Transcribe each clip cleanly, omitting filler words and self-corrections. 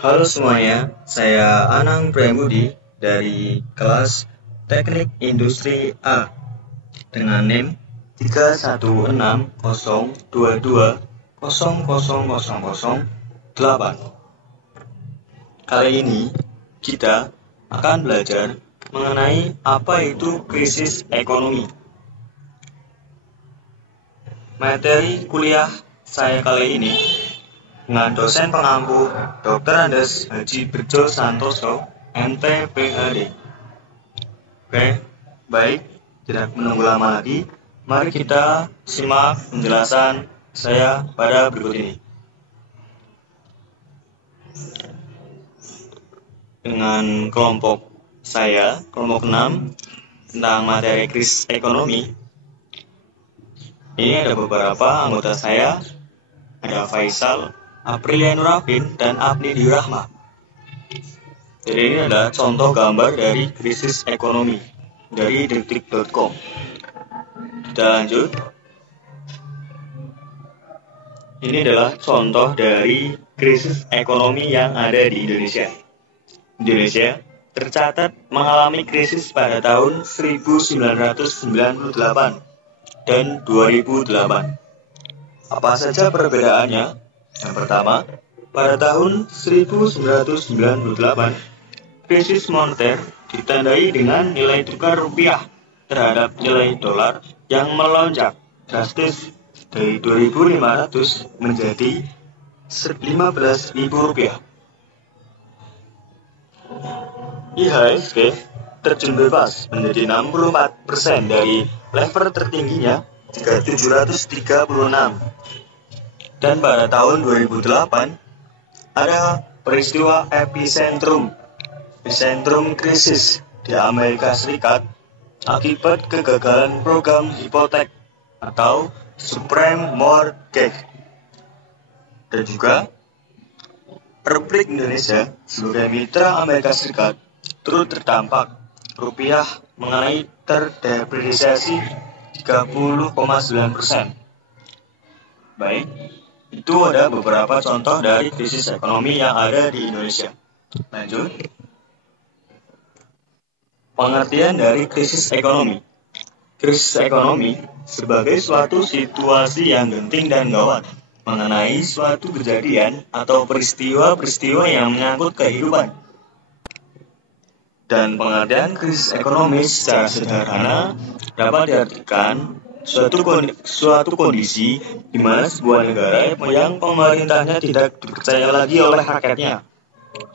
Halo semuanya, saya Anang Premudi dari kelas Teknik Industri A dengan NIM 31602200008. Kali ini kita akan belajar mengenai apa itu krisis ekonomi. Materi kuliah saya kali ini dengan dosen pengampu Dr. Andes Haji Bejo Santoso, MT PhD. Oke, baik, tidak menunggu lama lagi, mari kita simak penjelasan saya pada berikut ini. Dengan kelompok saya, kelompok 6, tentang materi krisis ekonomi. Ini ada beberapa anggota saya, ada Faisal, Aprilia Nurafin, dan Abni Dirahma. Jadi ini adalah contoh gambar dari krisis ekonomi dari detik.com. Kita lanjut. Ini adalah contoh dari krisis ekonomi yang ada di Indonesia. Indonesia tercatat mengalami krisis pada tahun 1998 dan 2008. Apa saja perbedaannya? Yang pertama, pada tahun 1998, krisis moneter ditandai dengan nilai tukar rupiah terhadap nilai dolar yang melonjak drastis dari 2.500 menjadi 15.000 rupiah. IHSG terjun bebas menjadi 64% dari level tertingginya jika 736. Dan pada tahun 2008 ada peristiwa epicentrum krisis di Amerika Serikat akibat kegagalan program hipotek atau subprime mortgage. Dan juga Republik Indonesia sebagai mitra Amerika Serikat turut terdampak. Rupiah mengenai terdepresiasi 30,9%. Baik, itu ada beberapa contoh dari krisis ekonomi yang ada di Indonesia. Lanjut. Pengertian dari krisis ekonomi. Krisis ekonomi sebagai suatu situasi yang genting dan gawat mengenai suatu kejadian atau peristiwa-peristiwa yang menyangkut kehidupan. Dan pengertian krisis ekonomi secara sederhana dapat diartikan suatu kondisi di mana sebuah negara yang pemerintahnya tidak dipercaya lagi oleh rakyatnya,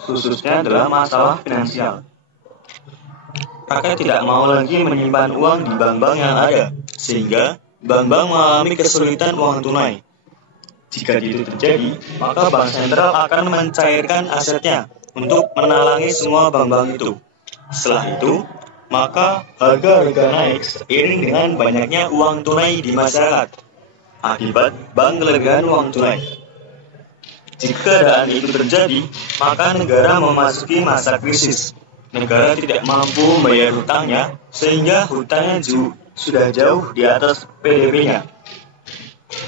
khususnya adalah masalah finansial. Rakyat tidak mau lagi menyimpan uang di bank-bank yang ada, sehingga bank-bank mengalami kesulitan uang tunai. Jika itu terjadi, maka bank sentral akan mencairkan asetnya untuk menalangi semua bank-bank itu. Setelah itu, maka harga naik seiring dengan banyaknya uang tunai di masyarakat akibat bank kelebihan uang tunai. Jika keadaan itu terjadi, maka negara memasuki masa krisis. Negara tidak mampu membayar hutangnya sehingga hutangnya sudah jauh di atas PDB-nya.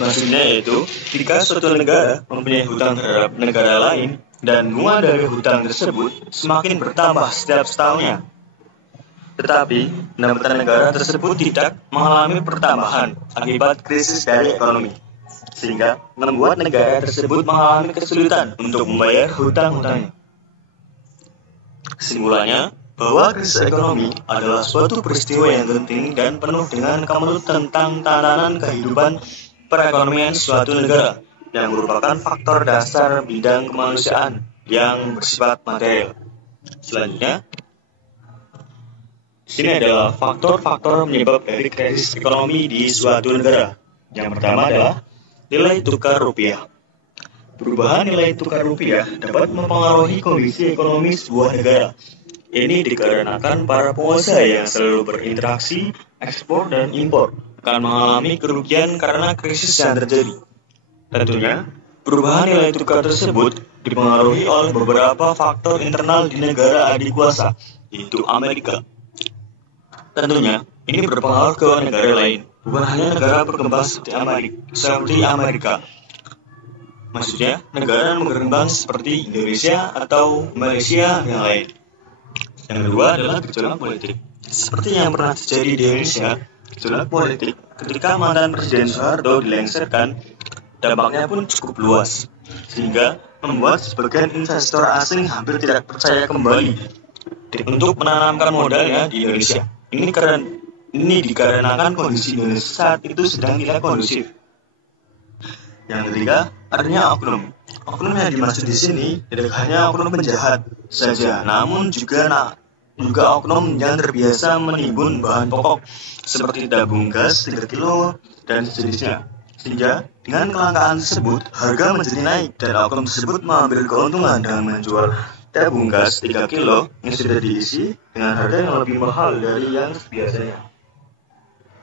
Maksudnya yaitu, jika suatu negara mempunyai hutang terhadap negara lain dan bunga dari hutang tersebut semakin bertambah setiap setahunnya, tetapi pendapatan negara tersebut tidak mengalami pertambahan akibat krisis dari ekonomi, sehingga membuat negara tersebut mengalami kesulitan untuk membayar hutang-hutangnya. Kesimpulannya, bahwa krisis ekonomi adalah suatu peristiwa yang genting dan penuh dengan kemelut tentang tatanan kehidupan perekonomian suatu negara yang merupakan faktor dasar bidang kemanusiaan yang bersifat material. Selanjutnya, sini adalah faktor-faktor penyebab dari krisis ekonomi di suatu negara. Yang pertama adalah nilai tukar rupiah. Perubahan nilai tukar rupiah dapat mempengaruhi kondisi ekonomi sebuah negara. Ini dikarenakan para pengusaha yang selalu berinteraksi, ekspor dan impor akan mengalami kerugian karena krisis yang terjadi. Tentunya, perubahan nilai tukar tersebut dipengaruhi oleh beberapa faktor internal di negara adik kuasa, yaitu Amerika. Tentunya, ini berpengaruh ke negara lain, bukan hanya negara berkembang seperti Amerika. Maksudnya, negara berkembang seperti Indonesia atau Malaysia yang lain. Yang kedua adalah gejolak politik. Seperti yang pernah terjadi di Indonesia, gejolak politik ketika mantan Presiden Soeharto dilengsarkan, dampaknya pun cukup luas, sehingga membuat sebagian investor asing hampir tidak percaya kembali untuk menanamkan modalnya di Indonesia. Ini dikarenakan kondisi Indonesia saat itu sedang tidak kondusif. Yang ketiga, adanya oknum. Oknum yang dimaksud di sini tidak hanya oknum penjahat saja, namun juga oknum yang terbiasa menimbun bahan pokok seperti tabung gas 3 kilo dan sejenisnya. Sehingga dengan kelangkaan tersebut, harga menjadi naik dan oknum tersebut mengambil keuntungan dengan menjual tabung gas 3 kilo yang sudah diisi dengan harga yang lebih mahal dari yang biasanya.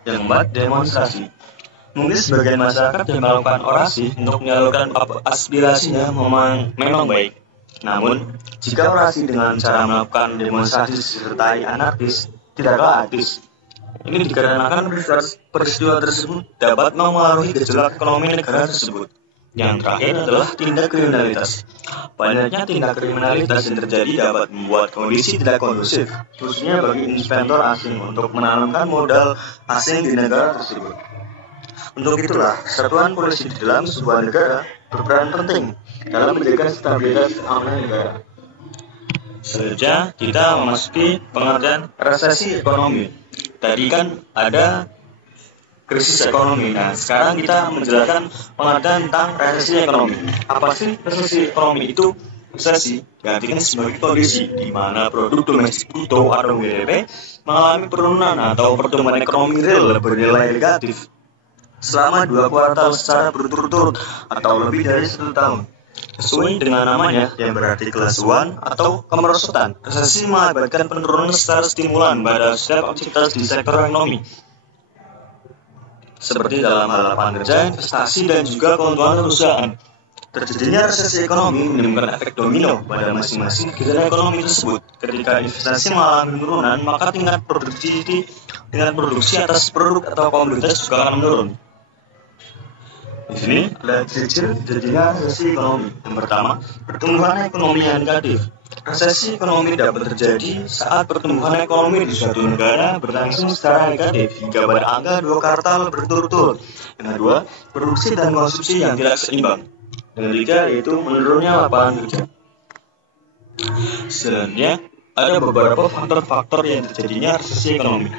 Yang keempat, demonstrasi. Mungkin sebagian masyarakat yang melakukan orasi untuk menyalurkan aspirasinya memang baik. Namun, jika orasi dengan cara melakukan demonstrasi disertai anarkis tidaklah etis. Ini dikarenakan peristiwa tersebut dapat mempengaruhi gejolak ekonomi negara tersebut. Yang terakhir adalah tindak kriminalitas. Banyaknya tindak kriminalitas yang terjadi dapat membuat kondisi tidak kondusif, khususnya bagi investor asing untuk menanamkan modal asing di negara tersebut. Untuk itulah, kesatuan polisi di dalam sebuah negara berperan penting dalam menjaga stabilitas keamanan negara. Selanjutnya, kita memasuki pengertian resesi ekonomi. Tadi kan ada krisis ekonomi. Nah, sekarang kita menjelaskan pengertian tentang resesi ekonomi. Apa sih resesi ekonomi itu? Resesi diartikan sebagai kondisi di mana produk domestik bruto atau PDB mengalami penurunan atau pertumbuhan ekonomi real bernilai negatif selama 2 kuartal secara berturut-turut atau lebih dari 1 tahun. Sesuai dengan namanya yang berarti kelesuan atau kemerosotan, resesi mengakibatkan penurunan secara stimulan pada setiap aktivitas di sektor ekonomi, seperti dalam hal lapangan kerja, investasi, dan juga keuntungan perusahaan. Terjadinya resesi ekonomi menimbulkan efek domino pada masing-masing kegiatan ekonomi tersebut. Ketika investasi mengalami penurunan, maka tingkat produksi atas produk atau komoditas juga akan menurun. Di sini ada ciri-ciri terjadinya resesi ekonomi. Yang pertama, pertumbuhan ekonomi yang negatif. Resesi ekonomi dapat terjadi saat pertumbuhan ekonomi di suatu negara berlangsung secara negatif hingga pada angka 2 kuartal berturut-turut. Yang kedua, produksi dan konsumsi yang tidak seimbang. Yang ketiga, yaitu menurunnya lapangan kerja. Selanjutnya, ada beberapa faktor-faktor yang terjadinya resesi ekonomi.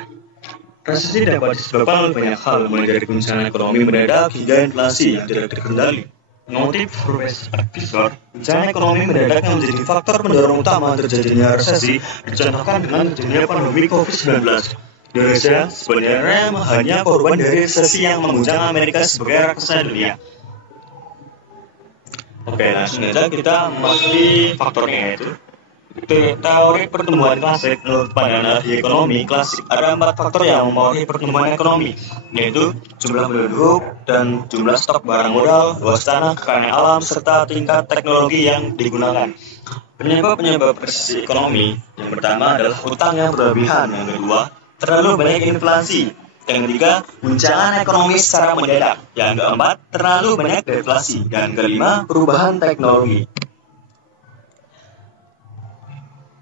Resesi dapat disebabkan oleh banyak hal, mulai dari guncangan ekonomi mendadak hingga inflasi yang tidak terkendali. Mengutip Forbes Advisor, guncangan ekonomi mendadak yang menjadi faktor pendorong utama terjadinya resesi dicontohkan dengan terjadinya pandemi COVID-19. Indonesia sebenarnya hanya korban dari resesi yang mengguncang Amerika sebagai raksasa dunia. Oke, langsung saja kita memasuki faktornya, yaitu teori pertumbuhan klasik. Menurut pandangan ahli ekonomi klasik, ada 4 faktor yang mempengaruhi pertumbuhan ekonomi, yaitu jumlah penduduk dan jumlah stok barang modal, luas tanah, kekayaan alam, serta tingkat teknologi yang digunakan. Penyebab resesi ekonomi yang pertama adalah utang yang berlebihan, yang kedua terlalu banyak inflasi, yang ketiga guncangan ekonomi secara mendadak, yang keempat terlalu banyak deflasi, dan kelima perubahan teknologi.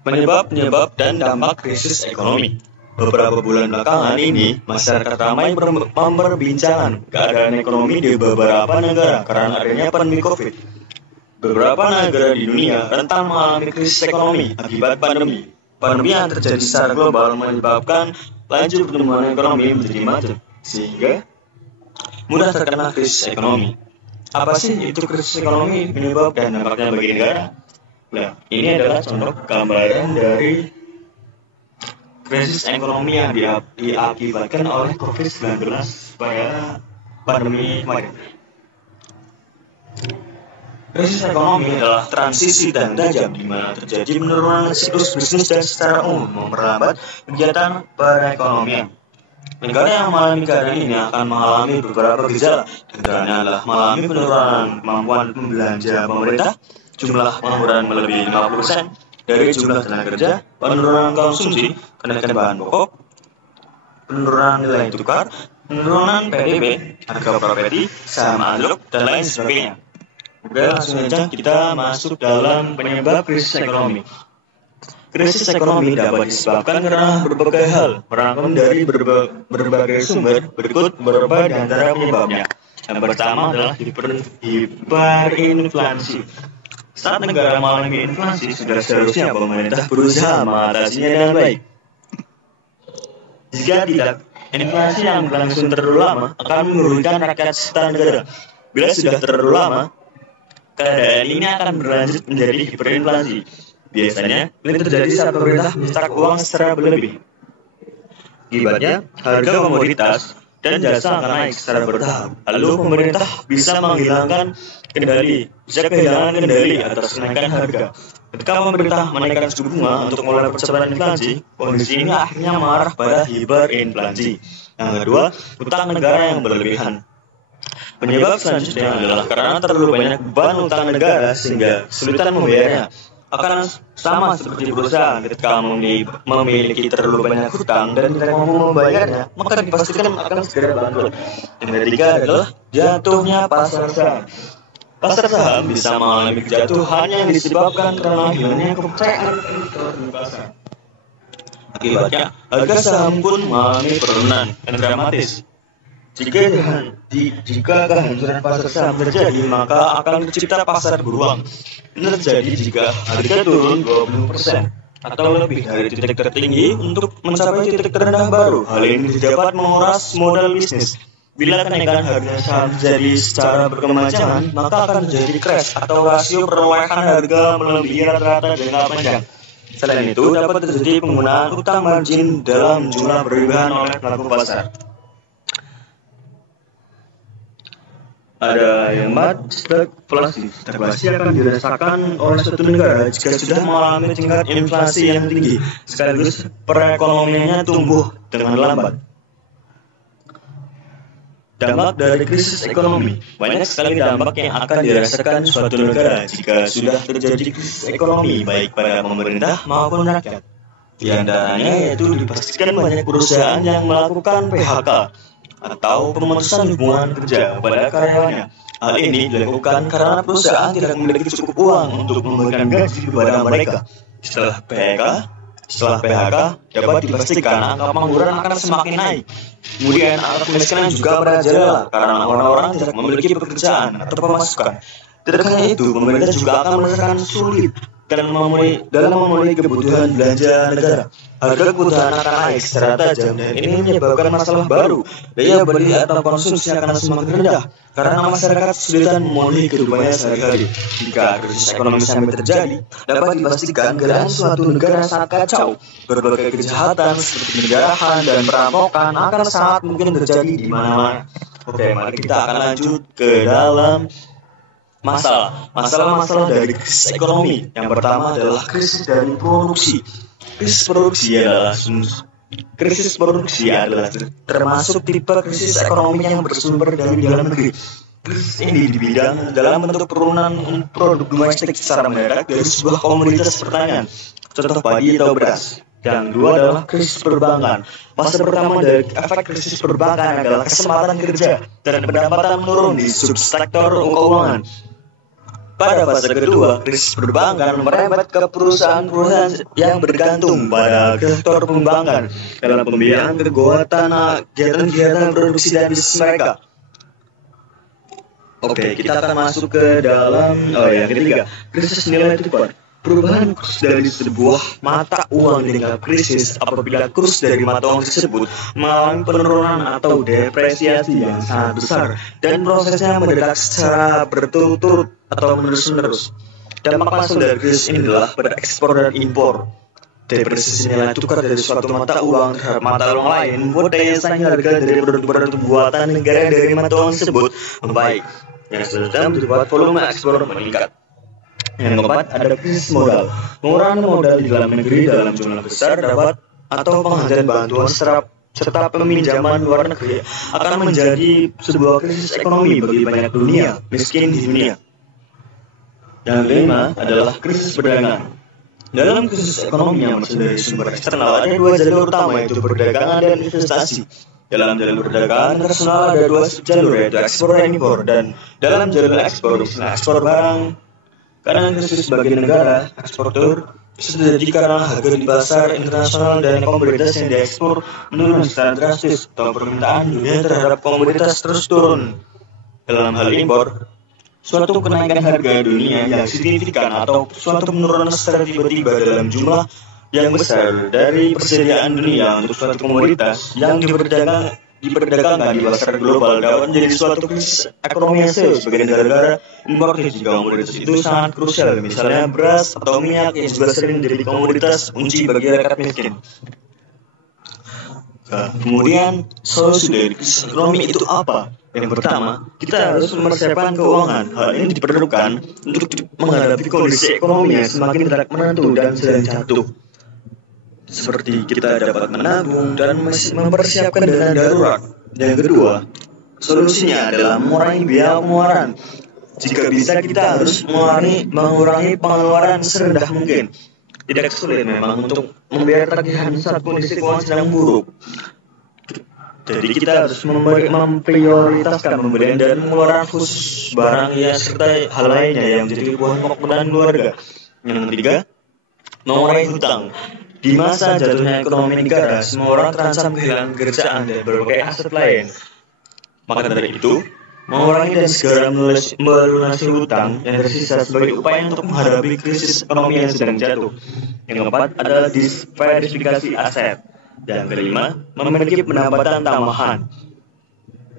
Penyebab dan dampak krisis ekonomi. Beberapa bulan belakangan ini, masyarakat ramai memperbincangkan keadaan ekonomi di beberapa negara karena adanya pandemi COVID. Beberapa negara di dunia rentan mengalami krisis ekonomi akibat pandemi. Pandemi yang terjadi secara global menyebabkan laju pertumbuhan ekonomi menjadi macet, sehingga mudah terkena krisis ekonomi. Apa sih itu krisis ekonomi, penyebab dan dampaknya bagi negara? Nah, ini adalah contoh gambaran dari krisis ekonomi yang diakibatkan oleh COVID-19 pada pandemi kemarin. Krisis ekonomi adalah transisi dan tajam di mana terjadi penurunan siklus bisnis dan secara umum memperlambat kegiatan perekonomian. Negara yang mengalami keadaan ini akan mengalami beberapa gejala. Antaranya adalah mengalami penurunan kemampuan belanja pemerintah, jumlah pengangguran melebihi 50% dari jumlah tenaga kerja, penurunan konsumsi, kenaikan bahan pokok, penurunan nilai tukar, penurunan PDB, harga properti, saham anjlok, dan lain sebagainya. Oke, langsung aja kita masuk dalam penyebab krisis ekonomi. Krisis ekonomi dapat disebabkan karena berbagai hal, merangkum dari berbagai sumber. Berikut beberapa di antara penyebabnya. Yang pertama adalah hiperinflasi. Saat negara mengalami inflasi, sudah seharusnya pemerintah berusaha mengatasinya dengan baik. Jika tidak, inflasi yang berlangsung terlalu lama akan merugikan rakyat serta negara. Bila sudah terlalu lama, keadaan ini akan berlanjut menjadi hiperinflasi. Biasanya, ini terjadi saat pemerintah mencetak uang secara berlebih. Akibatnya, harga komoditas dan jasa akan naik secara bertahap. Lalu pemerintah bisa kehilangan kendali atas kenaikan harga. Ketika pemerintah menaikkan suku bunga untuk mulai percepatan inflasi, kondisi ini akhirnya mengarah pada hiperinflasi. Yang kedua, utang negara yang berlebihan. Penyebab selanjutnya adalah karena terlalu banyak beban utang negara sehingga kesulitan membayarnya. Akan sama seperti perusahaan ketika memiliki terlalu banyak hutang dan tidak mampu membayarnya, maka dipastikan akan segera bangkrut. Yang ketiga adalah jatuhnya pasar saham. Pasar saham bisa mengalami kejatuhan yang disebabkan karena hilangnya kepercayaan investor di pasar. Akibatnya, harga saham pun mengalami penurunan yang dramatis. Jika kehancuran pasar saham terjadi, maka akan tercipta pasar beruang. Ini terjadi jika harga turun 20% atau lebih dari titik tertinggi untuk mencapai titik terendah baru. Hal ini dapat menguras modal bisnis. Bila kenaikan harga saham terjadi secara berkepanjangan, maka akan terjadi crash atau rasio perolehan harga melebihi rata-rata jangka panjang. Selain itu, dapat terjadi penggunaan utang margin dalam jumlah berlebihan oleh pelaku pasar. Ada yang keempat, stagflasi. Stagflasi akan dirasakan oleh suatu negara jika sudah mengalami tingkat inflasi yang tinggi, sekaligus perekonomiannya tumbuh dengan lambat. Dampak dari krisis ekonomi. Banyak sekali dampak yang akan dirasakan suatu negara jika sudah terjadi krisis ekonomi, baik pada pemerintah maupun rakyat. Di antaranya yaitu dipastikan banyak perusahaan yang melakukan PHK atau pemutusan hubungan kerja kepada karyawannya. Hal ini dilakukan karena perusahaan tidak memiliki cukup uang untuk memberikan gaji kepada mereka. Setelah PHK dapat dipastikan angka pengangguran akan semakin naik. Kemudian angka kemiskinan juga merajalela karena orang-orang tidak memiliki pekerjaan atau pemasukan. Tidak hanya itu, pemerintah juga akan merasakan sulit dalam memenuhi kebutuhan belanja negara. Harga kebutuhan akan naik secara tajam dan ini menyebabkan masalah baru. Daya beli atau konsumsi akan semakin rendah karena masyarakat kesulitan memenuhi kehidupannya sehari-hari. Jika krisis ekonomi sampai terjadi, dapat dipastikan keadaan suatu negara sangat kacau. Berbagai kejahatan seperti penjarahan dan perampokan akan sangat mungkin terjadi di mana-mana. Oke, mari kita akan lanjut ke dalam masalah dari krisis ekonomi. Yang pertama adalah krisis dari produksi. Krisis produksi adalah termasuk tipe krisis ekonomi yang bersumber dari dalam negeri. Krisis ini dalam bentuk penurunan produk domestik secara mendadak dari sebuah komoditas pertanian, contoh padi atau beras. Yang kedua adalah krisis perbankan. Fase pertama dari efek krisis perbankan adalah kesempatan kerja dan pendapatan menurun di subsektor keuangan. Pada fase kedua, krisis perbankan merembet ke perusahaan-perusahaan yang bergantung pada sektor perbankan dalam pembiayaan kegiatan produksi dan bisnis mereka. Oke, kita akan masuk ke dalam yang ketiga, krisis nilai tukar. Perubahan kurs dari sebuah mata uang dengan krisis apabila kurs dari mata uang tersebut mengalami penurunan atau depresiasi yang sangat besar dan prosesnya mendadak secara berturut-turut atau menerus-menerus. Dampak langsung dari krisis ini adalah pada ekspor dan impor. Depresiasi nilai tukar dari suatu mata uang terhadap mata uang lain membuat daya saing harga dari produk-produk buatan negara dari mata uang tersebut membaik, yang sudah membuat volume ekspor meningkat. Yang keempat, ada krisis modal. Pengurangan modal di dalam negeri dalam jumlah besar atau penghentian bantuan serta peminjaman luar negeri akan menjadi sebuah krisis ekonomi bagi banyak dunia miskin di dunia. Yang kelima adalah krisis perdagangan. Dalam krisis ekonomi yang berasal dari sumber eksternal ada dua jalur utama, yaitu perdagangan dan investasi. Dalam jalur perdagangan internasional ada dua jalur, yaitu ekspor dan impor. Dan dalam jalur ekspor, misalnya ekspor barang, karena krisis sebagai negara eksportir bisa terjadi karena harga di pasar internasional dan komoditas yang diekspor menurun secara drastis atau permintaan dunia terhadap komoditas terus turun. Dalam hal impor, suatu kenaikan harga dunia yang signifikan atau suatu penurunan secara tiba-tiba dalam jumlah yang besar dari persediaan dunia untuk suatu komoditas yang diperdagangkan di pasar global dapat menjadi suatu krisis ekonomi yang serius bagi negara-negara importir jika komoditas itu sangat krusial, misalnya beras atau minyak yang juga sering menjadi komoditas kunci bagi rakyat miskin. Kemudian solusi dari krisis ekonomi itu apa? Yang pertama, kita harus mempersiapkan keuangan. Hal ini diperlukan untuk menghadapi kondisi ekonomi yang semakin tidak menentu dan sedang jatuh. Seperti kita dapat menabung dan mempersiapkan dana darurat. Yang kedua, solusinya adalah mengurangi biaya pengeluaran. Jika bisa, kita harus mengurangi pengeluaran serendah mungkin. Tidak sulit memang untuk membayar tagihan saat kondisi keuangan sedang buruk. Jadi kita harus memprioritaskan pembelian dan pengeluaran khusus barang ya serta hal lainnya yang menjadi kebutuhan pokok dan keluarga. Yang ketiga, mengurangi hutang. Di masa jatuhnya ekonomi negara, semua orang terancam kehilangan pekerjaan dan berbagai aset lain. Maka dari itu, mengurangi dan segera melunasi hutang yang tersisa sebagai upaya untuk menghadapi krisis ekonomi yang sedang jatuh. Yang keempat adalah diversifikasi aset. Yang kelima, memiliki pendapatan tambahan.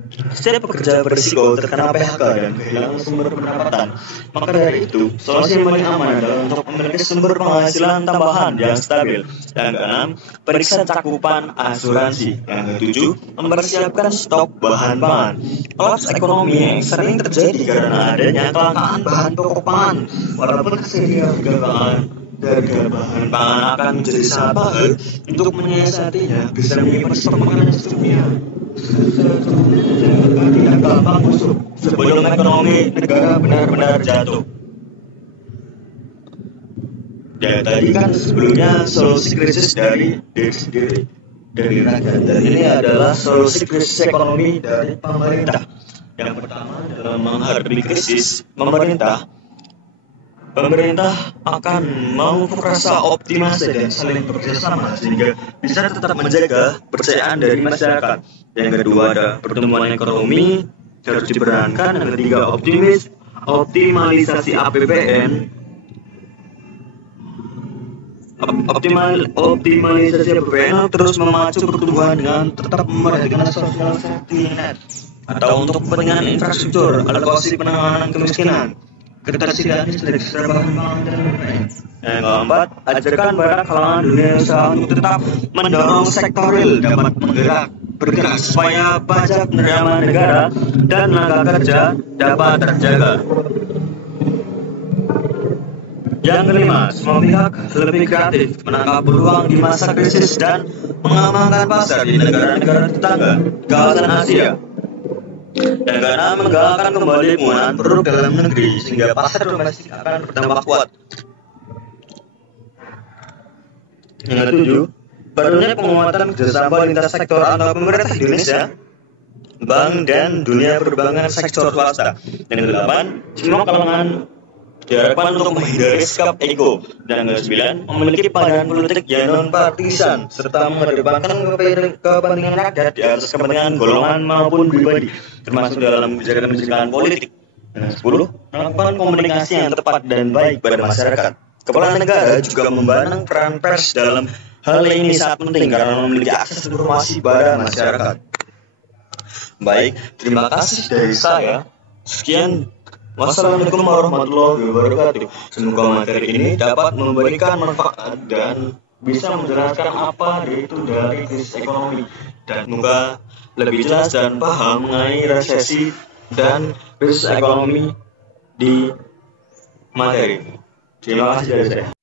Setiap pekerja berisiko terkena PHK dan kehilangan sumber pendapatan. Maka dari itu, solusi yang paling aman adalah untuk memiliki sumber penghasilan tambahan yang stabil. Yang keenam, periksa cakupan asuransi. Yang ketujuh, mempersiapkan stok bahan pangan. Kolaps ekonomi yang sering terjadi karena adanya kelangkaan bahan pokok pangan. Walaupun kesediaan harga bahan pangan akan menjadi sangat mahal untuk menyiasatinya bisa menyimpan stok makanan dunia. Tidak gampang musuh sebelum ekonomi negara benar-benar jatuh. Dan tadi kan sebelumnya solusi krisis dari diri sendiri, dari rakyat. Dan ini adalah solusi krisis ekonomi dari pemerintah. Yang pertama dalam menghadapi krisis, pemerintah akan mengukur rasa optimasi dan saling bekerjasama sehingga bisa tetap menjaga kepercayaan dari masyarakat. Yang kedua ada pertumbuhan ekonomi harus diperankan. Yang ketiga optimalisasi APBN. Optimalisasi APBN terus memacu pertumbuhan dengan tetap memperhatikan social safety net atau untuk kepentingan infrastruktur, alokasi penanganan kemiskinan, ketersediaan listrik, bahan pangan dan lain-lain. Yang keempat, ajarkan para kalangan dunia usaha untuk tetap mendorong sektor real dapat bergerak supaya pajak penerimaan negara dan tenaga kerja dapat terjaga. Yang kelima, semua pihak lebih kreatif menangkap peluang di masa krisis dan mengamankan pasar di negara-negara tetangga kawasan Asia. Dan karena menggalakkan kembali penggunaan produk dalam negeri sehingga pasar domestik akan berdampak kuat. Yang ketujuh, perlunya penguatan kerjasama lintas sektor antara pemerintah Indonesia, bank dan dunia perbankan sektor swasta. Yang kedelapan, semua kalangan diharapkan untuk menghindari sikap ego. Dan yang kesembilan, memiliki pandangan politik yang non partisan serta mengedepankan kepentingan rakyat di atas kepentingan golongan maupun pribadi, termasuk dalam kebijakan politik. Yang 10, melakukan komunikasi yang tepat dan baik pada masyarakat. Kepala negara juga memandang peran pers dalam hal ini sangat penting karena memiliki akses informasi pada masyarakat. Baik, terima kasih dari saya. Sekian. Wassalamualaikum warahmatullahi wabarakatuh. Semoga materi ini dapat memberikan manfaat dan bisa menjelaskan apa itu dari krisis ekonomi, dan semoga lebih jelas dan paham mengenai resesi dan krisis ekonomi di materi. Terima kasih dari saya.